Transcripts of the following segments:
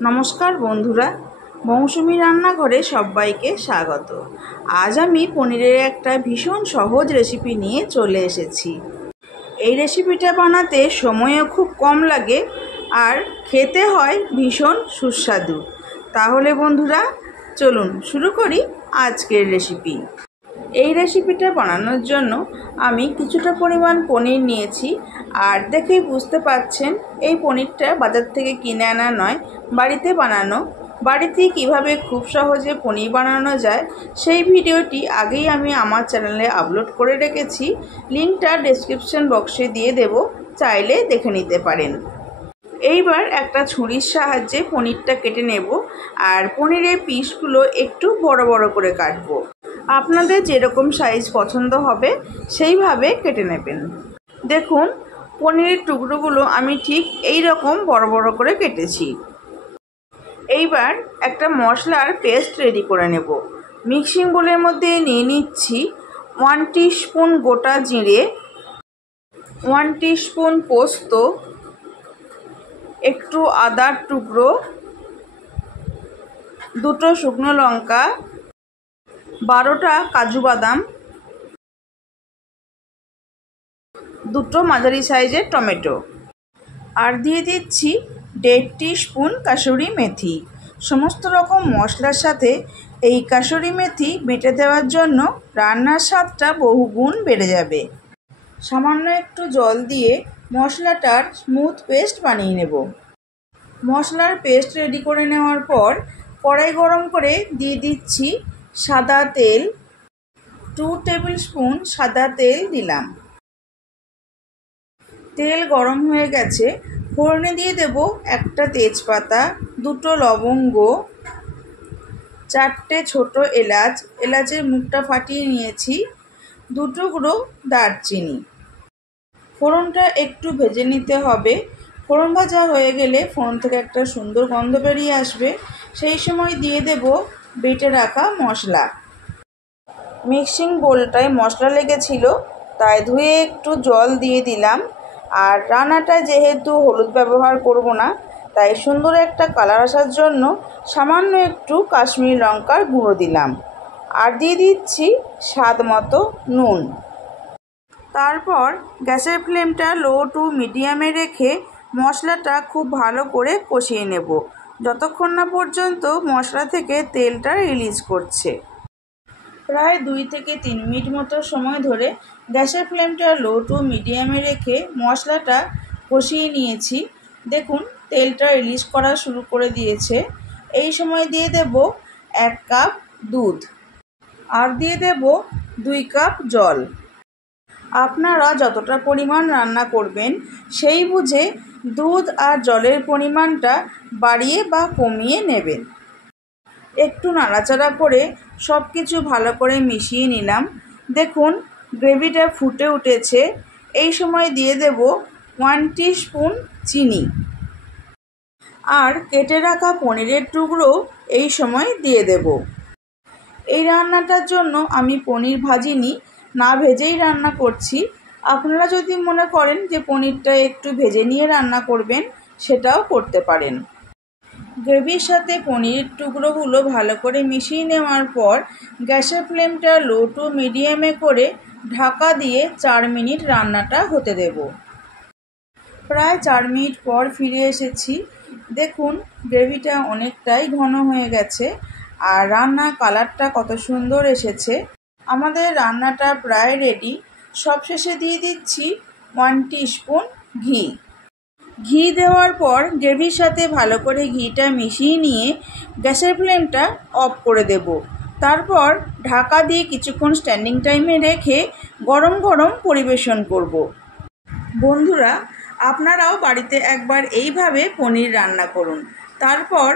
নমস্কার বন্ধুরা, মৌসুমি রান্নাঘরে সবাইকে স্বাগত। আজ আমি পনিরের একটা ভীষণ সহজ রেসিপি নিয়ে চলে এসেছি। এই রেসিপিটা বানাতে সময়ও খুব কম লাগে আর খেতে হয় ভীষণ সুস্বাদু। তাহলে বন্ধুরা চলুন শুরু করি আজকের রেসিপি। এই রেসিপিটা বানানোর জন্য আমি কিছুটা পরিমাণ পনির নিয়েছি। আর দেখেই বুঝতে পারছেন এই পনিরটা বাজার থেকে কিনে আনা নয়, বাড়িতে বানানো। বাড়িতে কিভাবে খুব সহজে পনির বানানো যায় সেই ভিডিওটি আগেই আমি আমার চ্যানেলে আপলোড করে রেখেছি। লিঙ্কটা ডেসক্রিপশন বক্সে দিয়ে দেব, চাইলে দেখে নিতে পারেন। এইবার একটা ছুরির সাহায্যে পনিরটা কেটে নেব আর পনিরের পিসগুলো একটু বড় বড় করে কাটবো। আপনাদের যেরকম সাইজ পছন্দ হবে সেইভাবে কেটে নেবেন। দেখুন পনিরের টুকরোগুলো আমি ঠিক এই রকম বড় বড় করে কেটেছি। এইবার একটা মশলার পেস্ট রেডি করে নেব। মিক্সিং বোলের মধ্যে নিয়ে নিচ্ছি 1 টিস্পুন গোটা জিরে, 1 টিস্পুন পোস্ত, একটু আদার টুকরো, 2টো শুকনো লঙ্কা, 12টা কাজু বাদাম, 2টো মাঝারি সাইজের টমেটো, আর দিয়ে দিচ্ছি 1.5 টিস্পুন কাসুরি মেথি। সমস্ত রকম মশলার সাথে এই কাসুরি মেথি বেটে দেওয়ার জন্য রান্নার স্বাদটা বহুগুণ বেড়ে যাবে। সামান্য একটু জল দিয়ে মশলাটার স্মুথ পেস্ট বানিয়ে নেব। মশলার পেস্ট রেডি করে নেওয়ার পর কড়াই গরম করে দিয়ে দিচ্ছি সাদা তেল। 2 টেবিল স্পুন সাদা তেল দিলাম। তেল গরম হয়ে গেছে, ফোড়নে দিয়ে দেব একটা তেজপাতা, 2টো লবঙ্গ, 4টে ছোট এলাচ, এলাচের মুখটা ফাটিয়ে নিয়েছি, 2 টুকরো দারচিনি। ফোড়নটা একটু ভেজে নিতে হবে। ফোড়ন ভাজা হয়ে গেলে ফোড়ন থেকে একটা সুন্দর গন্ধ বেরিয়ে আসবে। সেই সময় দিয়ে দেব বেটে রাখা মশলা। মিক্সিং বোলটায় মশলা লেগেছিল, তাই ধুয়ে একটু জল দিয়ে দিলাম। আর রান্নাটা যেহেতু হলুদ ব্যবহার করব না, তাই সুন্দর একটা কালার আসার জন্য সামান্য একটু কাশ্মীরি লঙ্কার গুঁড়ো দিলাম। আর দিয়ে দিচ্ছি স্বাদ মতো নুন। তারপর গ্যাসের ফ্লেমটা লো টু মিডিয়ামে রেখে মশলাটা খুব ভালো করে কষিয়ে নেব, যতক্ষণ না পর্যন্ত মশলা থেকে তেলটা রিলিজ করছে। প্রায় 2 থেকে 3 মিনিট মতো সময় ধরে গ্যাসের ফ্লেমটা লো টু মিডিয়ামে রেখে মশলাটা কষিয়ে নিয়েছি। দেখুন তেলটা রিলিজ করা শুরু করে দিয়েছে। এই সময় দিয়ে দেব 1 কাপ দুধ আর দিয়ে দেব 2 কাপ জল। আপনারা যতটা পরিমাণ রান্না করবেন সেই বুঝে দুধ আর জলের পরিমাণটা বাড়িয়ে বা কমিয়ে নেবেন। একটু নাড়াচাড়া করে সব কিছু ভালো করে মিশিয়ে নিলাম। দেখুন গ্রেভিটা ফুটে উঠেছে। এই সময় দিয়ে দেব 1 টিস্পুন চিনি আর কেটে রাখা পনিরের টুকরো এই সময় দিয়ে দেব। এই রান্নাটার জন্য আমি পনির ভাজিনি, না ভেজেই রান্না করছি। আপনারা যদি মনে করেন যে পনিরটা একটু ভেজে নিয়ে রান্না করবেন, সেটাও করতে পারেন। গ্রেভির সাথে পনিরের টুকরোগুলো ভালো করে মিশিয়ে নেওয়ার পর গ্যাসের ফ্লেমটা লো টু মিডিয়ামে করে ঢাকা দিয়ে 4 মিনিট রান্নাটা হতে দেব। প্রায় 4 মিনিট পর ফিরে এসেছি। দেখুন গ্রেভিটা অনেকটাই ঘন হয়ে গেছে আর রান্নার কালারটা কত সুন্দর এসেছে। আমাদের রান্নাটা প্রায় রেডি। সবশেষে দিয়ে দিচ্ছি 1 টিস্পুন ঘি। ঘি দেওয়ার পর গ্রেভির সাথে ভালো করে ঘিটা মিশিয়ে নিয়ে গ্যাসের ফ্লেমটা অফ করে দেব। তারপর ঢাকা দিয়ে কিছুক্ষণ স্ট্যান্ডিং টাইমে রেখে গরম গরম পরিবেশন করব। বন্ধুরা আপনারাও বাড়িতে একবার এইভাবে পনির রান্না করুন, তারপর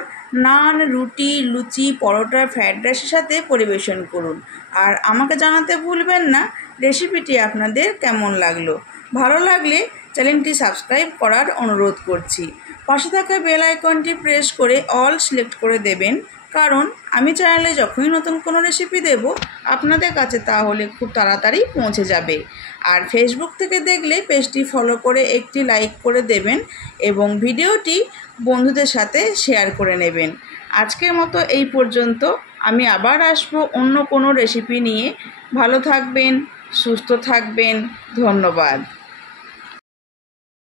নান, রুটি, লুচি, পরোটা, ফ্রায়েড রাইসের সাথে পরিবেশন করুন। আর আমাকে জানাতে ভুলবেন না রেসিপিটি আপনাদের কেমন লাগলো। ভালো লাগলে চ্যানেলটি সাবস্ক্রাইব করার অনুরোধ করছি। পাশে থাকা বেল আইকনটি প্রেস করে অল সিলেক্ট করে দেবেন, কারণ আমি চ্যানেলে যখনই নতুন কোনো রেসিপি দেব আপনাদের কাছে তাহলে খুব তাড়াতাড়ি পৌঁছে যাবে। আর ফেসবুক থেকে দেখলে পেজটি ফলো করে একটি লাইক করে দেবেন এবং ভিডিওটি বন্ধুদের সাথে শেয়ার করে নেবেন। আজকের মতো এই পর্যন্ত। আমি আবার আসবো অন্য কোনো রেসিপি নিয়ে। ভালো থাকবেন, সুস্থ থাকবেন। ধন্যবাদ।